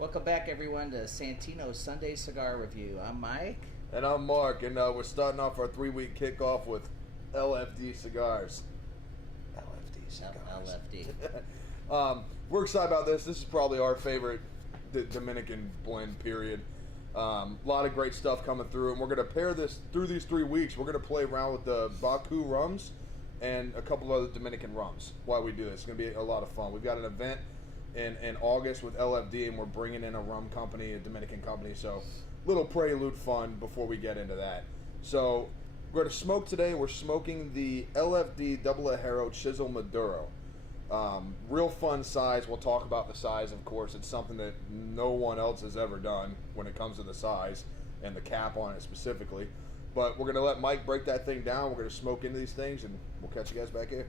Welcome back, everyone, to Santino's Sunday Cigar Review. I'm Mike. And I'm Mark, and we're starting off our 3-week kickoff with LFD Cigars. LFD Cigars. LFD. We're excited about this. This is probably our favorite Dominican blend, period. A lot of great stuff coming through, and we're going to pair this through these 3 weeks. We're going to play around with the BACOO rums and a couple other Dominican rums while we do this. It's going to be a lot of fun. We've got an event in August with LFD, and we're bringing in a rum company, a Dominican company, so little prelude fun before we get into that. So we're going to smoke today. We're smoking the LFD Chisel Chisel Maduro. Real fun size. We'll talk about the size, of course. It's something that no one else has ever done when it comes to the size and the cap on it specifically. But we're going to let Mike break that thing down. We're going to smoke into these things, and we'll catch you guys back here.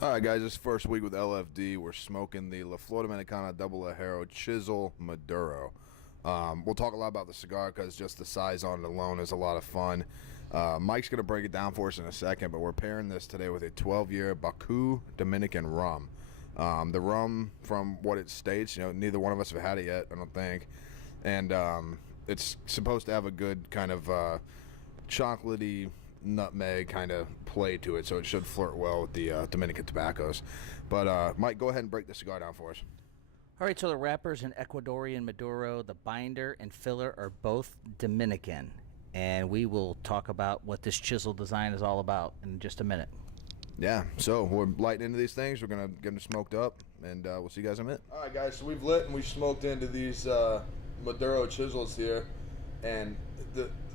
All right, guys, this first week with LFD, we're smoking the La Flor Dominicana Chisel Maduro. We'll talk a lot about the cigar because just the size on it alone is a lot of fun. Mike's going to break it down for us in a second, but we're pairing this today with a 12-year BACOO Dominican rum. The rum, from what it states, neither one of us have had it yet, I don't think. And it's supposed to have a good kind of chocolatey, nutmeg kind of play to it, so it should flirt well with the Dominican tobaccos. But Mike, go ahead and break the cigar down for us. All right, so the wrapper's an Ecuadorian Maduro. The binder and filler are both Dominican. And we will talk about what this chisel design is all about in just a minute. Yeah, so we're lighting into these things. We're going to get them smoked up, and we'll see you guys in a minute. All right, guys, so we've lit and we've smoked into these Maduro chisels here, and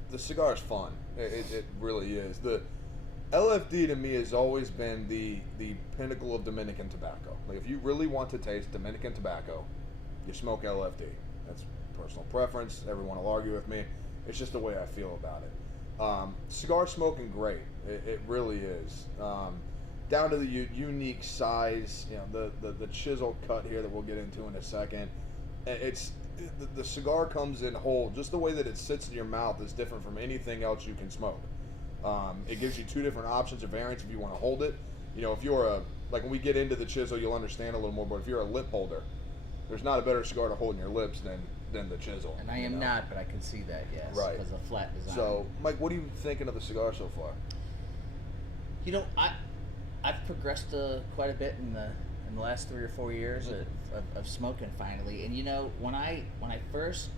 the cigar is fun. It really is. The LFD to me has always been the pinnacle of Dominican tobacco. Like, if you really want to taste Dominican tobacco, you smoke LFD. That's personal preference. Everyone will argue with me. It's just the way I feel about it. Cigar smoking, great. It really is. Down to the unique size, the chisel cut here that we'll get into in a second. The cigar comes in whole. Just the way that it sits in your mouth is different from anything else you can smoke. It gives you 2 different options or variants if you want to hold it. If you're like when we get into the chisel, you'll understand a little more, but if you're a lip holder, there's not a better cigar to hold in your lips than the chisel. And I am not, but I can see that, yes. Right. Because of the flat design. So, Mike, what are you thinking of the cigar so far? I've progressed quite a bit in the last 3 or 4 years of smoking finally. And when I first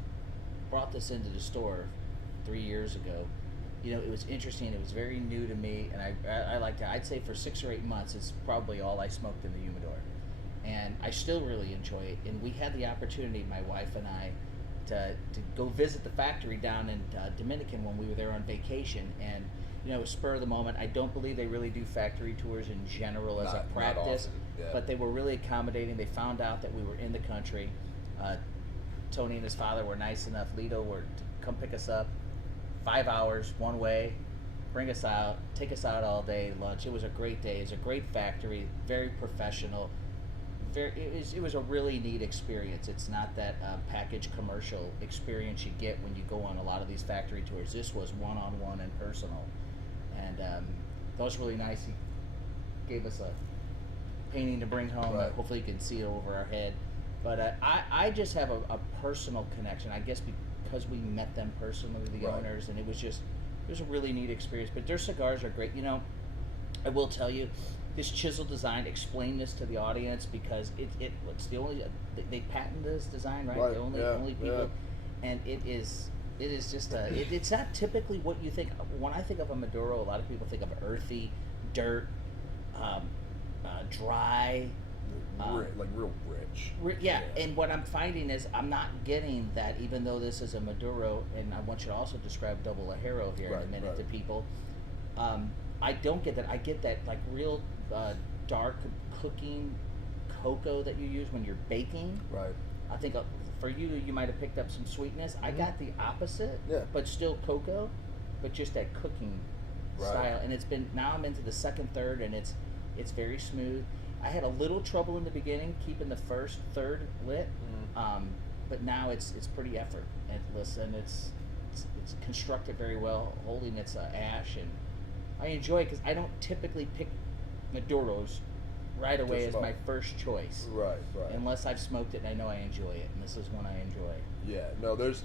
brought this into the store 3 years ago, it was interesting. It was very new to me, and I liked it. I'd say for 6 or 8 months, it's probably all I smoked in the humidor. And I still really enjoy it. And we had the opportunity, my wife and I, to go visit the factory down in Dominican when we were there on vacation. And, spur of the moment, I don't believe they really do factory tours in general as a practice. Not often, yeah. But they were really accommodating. They found out that we were in the country. Tony and his father were nice enough, Lito, to come pick us up. 5 hours, one way, bring us out, take us out all day, lunch. It was a great day. It was a great factory, very professional. It was a really neat experience. It's not that packaged commercial experience you get when you go on a lot of these factory tours. This was one-on-one and personal. And that was really nice. He gave us a painting to bring home. Right. Hopefully you can see it over our head. But I just have a personal connection, I guess, because we met them personally, the Right. owners, and it was a really neat experience. But their cigars are great. I will tell you, this chisel design, explain this to the audience, because it's the only, they patented this design, right? Right. The only people, and it is just it's not typically what you think. When I think of a Maduro, a lot of people think of earthy, dirt, dry, like real rich. yeah, and what I'm finding is I'm not getting that, even though this is a Maduro, and I want you to also describe Double Ajero here in a minute to people. I don't get that. I get that like real dark cooking cocoa that you use when you're baking. Right. I think for you might have picked up some sweetness. I got the opposite, but still cocoa, but just that cooking style. And now I'm into the second, third, and it's very smooth. I had a little trouble in the beginning keeping the first, third lit, but now it's pretty effortless, and it's constructed very well, holding its ash, and I enjoy it because I don't typically pick Maduros right away as smoke. my first choice. Right. Unless I've smoked it and I know I enjoy it, and this is one I enjoy. Yeah, no, there's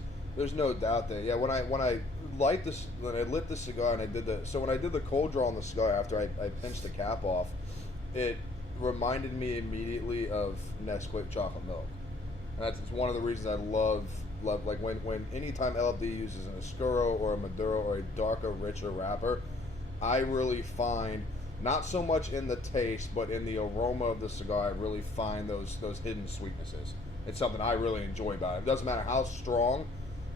no doubt that. Yeah, when I lit the cigar and I did when I did the cold draw on the cigar after I pinched the cap off, it reminded me immediately of Nesquik chocolate milk. And it's one of the reasons I love like when anytime LFD uses an Oscuro or a Maduro or a darker, richer wrapper, I really find, not so much in the taste, but in the aroma of the cigar, I really find those hidden sweetnesses. It's something I really enjoy about it. It doesn't matter how strong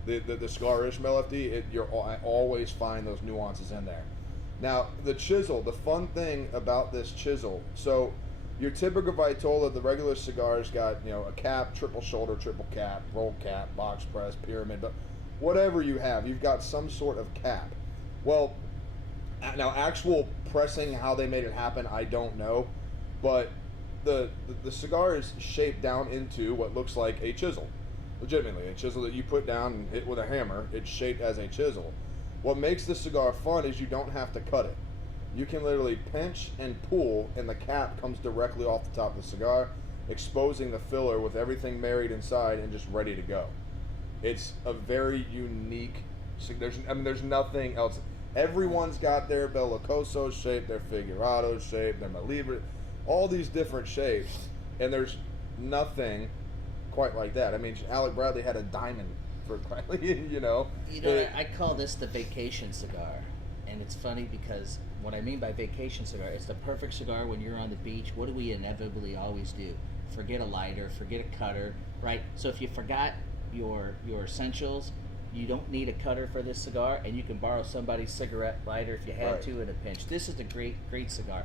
the cigar is from LFD, I always find those nuances in there. Now, the chisel, the fun thing about this chisel, so your typical Vitola, the regular cigar's got, a cap, triple shoulder, triple cap, roll cap, box press, pyramid, but whatever you have, you've got some sort of cap. Well, now actual pressing, how they made it happen, I don't know, but the cigar is shaped down into what looks like a chisel. Legitimately, a chisel that you put down and hit with a hammer. It's shaped as a chisel. What makes the cigar fun is you don't have to cut it. You can literally pinch and pull, and the cap comes directly off the top of the cigar, exposing the filler with everything married inside and just ready to go. It's a very unique. There's nothing else. Everyone's got their bellicoso shape, their figurado shape, their Malibre, all these different shapes, and there's nothing quite like that. I mean, Alec Bradley had a diamond for I call this the vacation cigar, and it's funny because what I mean by vacation cigar, it's the perfect cigar when you're on the beach. What do we inevitably always do? Forget a lighter, forget a cutter, right? So if you forgot your essentials, you don't need a cutter for this cigar, and you can borrow somebody's cigarette lighter if you had to in a pinch. This is a great cigar.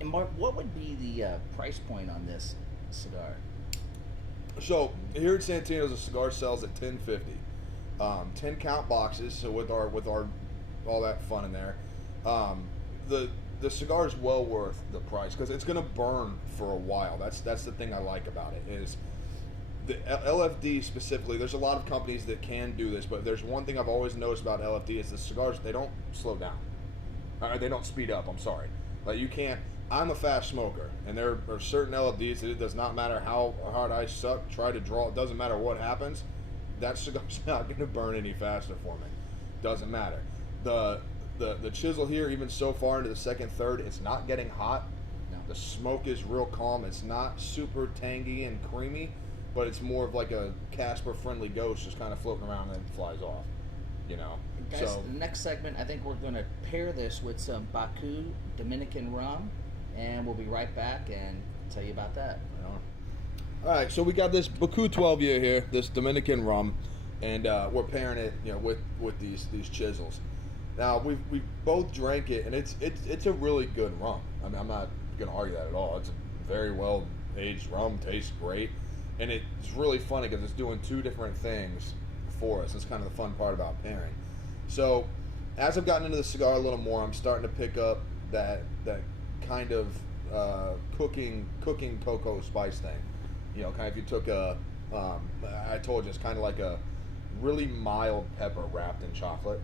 And Mark, what would be the price point on this cigar? So here at Santino's, a cigar sells at $10.50, 10 count boxes. So with our all that fun in there, the cigar is well worth the price because it's going to burn for a while. That's the thing I like about it is the LFD specifically. There's a lot of companies that can do this, but there's one thing I've always noticed about LFD is the cigars, they don't slow down, or they don't speed up. I'm sorry, like you can't. I'm a fast smoker, and there are certain LFDs that it does not matter how hard I suck, try to draw, it doesn't matter what happens, that cigar's not going to burn any faster for me. Doesn't matter. The chisel here, even so far into the second third, it's not getting hot. No. The smoke is real calm. It's not super tangy and creamy, but it's more of like a Casper-friendly ghost just kind of floating around and then flies off. Guys, So the next segment, I think we're going to pair this with some BACOO Dominican rum, and we'll be right back and tell you about that. All right, so we got this BACOO 12 year here, this Dominican rum, and we're pairing it, with these chisels. Now we both drank it, and it's a really good rum. I mean, I'm not gonna argue that at all. It's a very well aged rum, tastes great, and it's really funny because it's doing two different things for us. That's kind of the fun part about pairing. So as I've gotten into the cigar a little more, I'm starting to pick up that kind of cooking cocoa spice thing. Kind of if you took I told you, it's kind of like a really mild pepper wrapped in chocolate.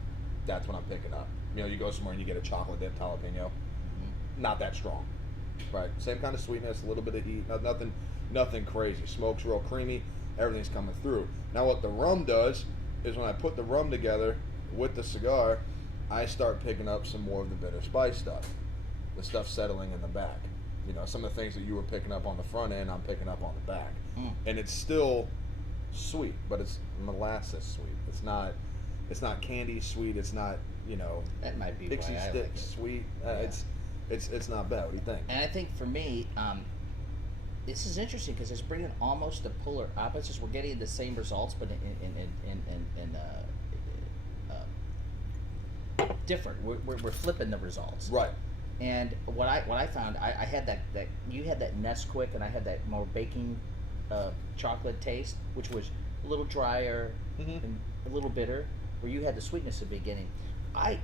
That's what I'm picking up. You go somewhere and you get a chocolate dipped jalapeno. Not that strong, right? Same kind of sweetness, a little bit of heat, nothing crazy. Smoke's real creamy, everything's coming through. Now what the rum does is when I put the rum together with the cigar, I start picking up some more of the bitter spice stuff. The stuff settling in the back. Some of the things that you were picking up on the front end, I'm picking up on the back. And it's still sweet, but it's molasses sweet. It's not candy sweet. It's not, That might be pixie why I stick like it. sweet. Yeah. It's not bad. What do you think? And I think for me, this is interesting because it's bringing almost the polar opposites. We're getting the same results, but different. We're flipping the results. Right. And what I found, I had that you had that Nesquik, and I had that more baking chocolate taste, which was a little drier and a little bitter, where you had the sweetness at the beginning.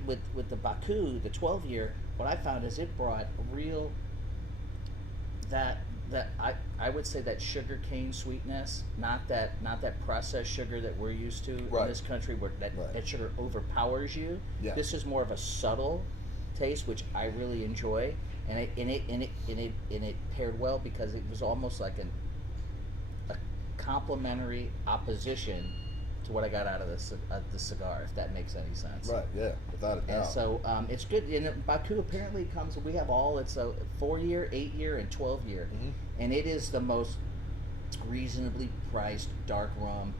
With the BACOO, the 12 year, what I found is it brought real I would say that sugar cane sweetness, not that processed sugar that we're used to in this country, where that sugar overpowers you. Yeah. This is more of a subtle taste, which I really enjoy. and it paired well because it was almost like a complementary opposition to what I got out of the cigar, if that makes any sense. Right. Yeah. Without a doubt. And so it's good. And BACOO apparently comes. We have all. It's a 4-year, 8-year, and 12-year, and it is the most reasonably priced dark rum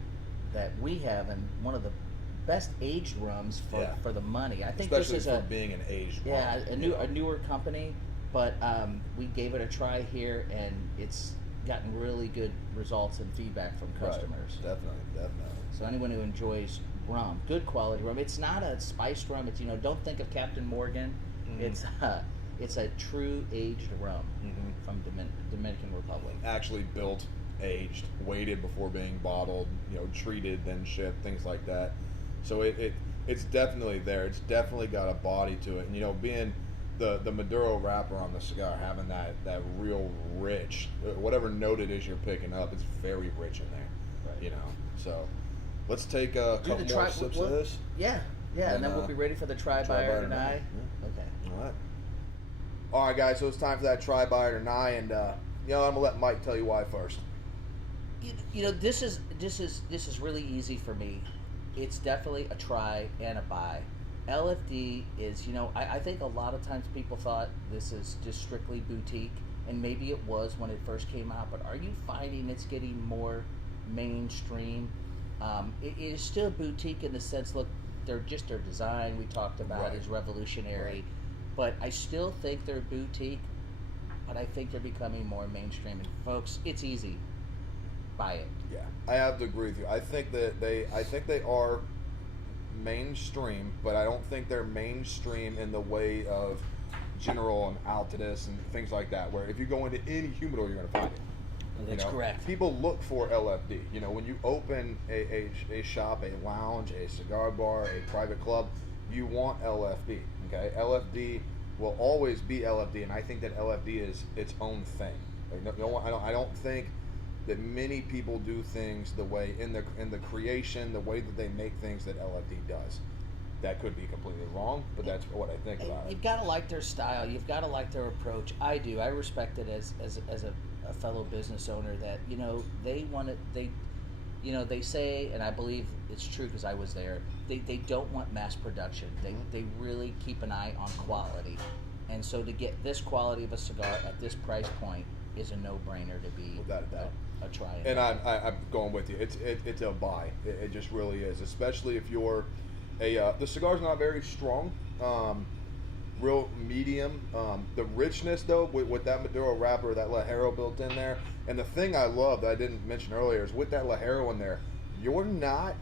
that we have, and one of the best aged rums for the money. I think especially this is for being an aged rum. a newer company, but we gave it a try here, and it's gotten really good results and feedback from customers. Right. Definitely. So anyone who enjoys rum, good quality rum, it's not a spiced rum. It's don't think of Captain Morgan. It's a true aged rum from Dominican Republic. Actually built, aged, waited before being bottled, treated, then shipped, things like that. So it's definitely there. It's definitely got a body to it. And being the Maduro wrapper on the cigar, having that real rich, whatever note it is you're picking up, it's very rich in there. Right. So let's take a couple more sips of this. Yeah, and then we'll be ready for the try by or deny. Yeah. Okay. All right, guys. So it's time for that try by or deny, and I'm gonna let Mike tell you why first. This is really easy for me. It's definitely a try and a buy. LFD is, I think a lot of times people thought this is just strictly boutique, and maybe it was when it first came out, but are you finding it's getting more mainstream? It is still boutique in the sense, look, their design we talked about is revolutionary, but I still think they're boutique, but I think they're becoming more mainstream. And folks, it's easy. Buy it. Yeah, I have to agree with you. I think they are mainstream, but I don't think they're mainstream in the way of General and Altadis and things like that, where if you go into any humidor, you're going to find it. That's correct. People look for LFD. When you open a shop, a lounge, a cigar bar, a private club, you want LFD. Okay, LFD will always be LFD, and I think that LFD is its own thing. I don't think that many people do things the way in the creation, the way that they make things that LFD does. That could be completely wrong, but that's what I think about it. You've got to like their style. You've got to like their approach. I do. I respect it as a fellow business owner that they want it. They say, and I believe it's true because I was there. They don't want mass production. They really keep an eye on quality, and so to get this quality of a cigar at this price point is a no-brainer to be without a doubt. A try. And I'm going with you. It's a buy. It just really is, especially if you're the cigar's not very strong, real medium. The richness though, with that Maduro wrapper, that Ligero built in there, and the thing I love that I didn't mention earlier is with that Ligero in there, you're not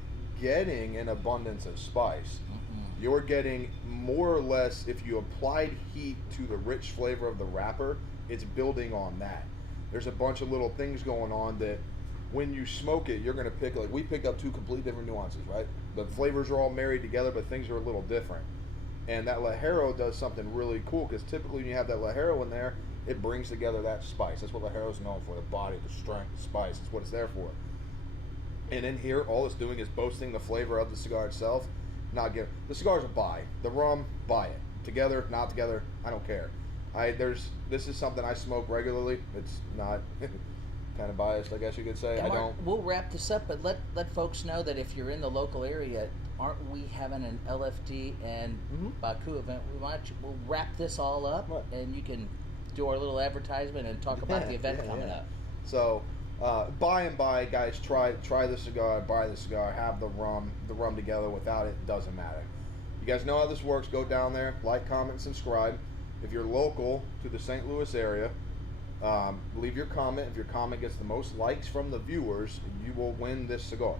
getting an abundance of spice. You're getting more or less, if you applied heat to the rich flavor of the wrapper, it's building on that. There's a bunch of little things going on that when you smoke it, you're going to pick, like we picked up two completely different nuances, right? The flavors are all married together, but things are a little different. And that Ligero does something really cool because typically when you have that Ligero in there, it brings together that spice. That's what Ligero's known for, the body, the strength, the spice. That's what it's there for. And in here, all it's doing is boasting the flavor of the cigar itself. The cigar's a buy. The rum, buy it. Together, not together, I don't care. This is something I smoke regularly. It's not kind of biased, I guess you could say. Yeah, I Mark, don't. We'll wrap this up, but let folks know that if you're in the local area, aren't we having an LFD and BACOO event? We'll wrap this all up, and you can do our little advertisement and talk about the event coming up. So, buy and buy, guys. Try the cigar, buy the cigar, have the rum together. Without it, doesn't matter. You guys know how this works. Go down there, like, comment, subscribe. If you're local to the St. Louis area, leave your comment. If your comment gets the most likes from the viewers, you will win this cigar.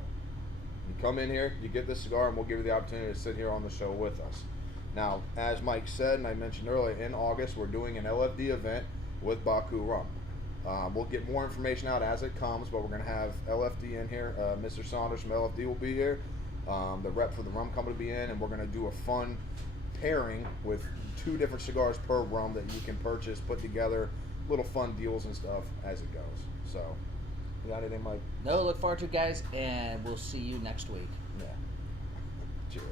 You come in here, you get this cigar, and we'll give you the opportunity to sit here on the show with us. Now, as Mike said, and I mentioned earlier, in August, we're doing an LFD event with BACOO rum. We'll get more information out as it comes, but we're going to have LFD in here. Mr. Saunders from LFD will be here. The rep for the rum company will be in, and we're going to do a fun pairing with 2 different cigars per rum that you can purchase, put together, little fun deals and stuff as it goes. So, you got anything, Mike? No, look forward to it, guys, and we'll see you next week. Yeah. Cheers.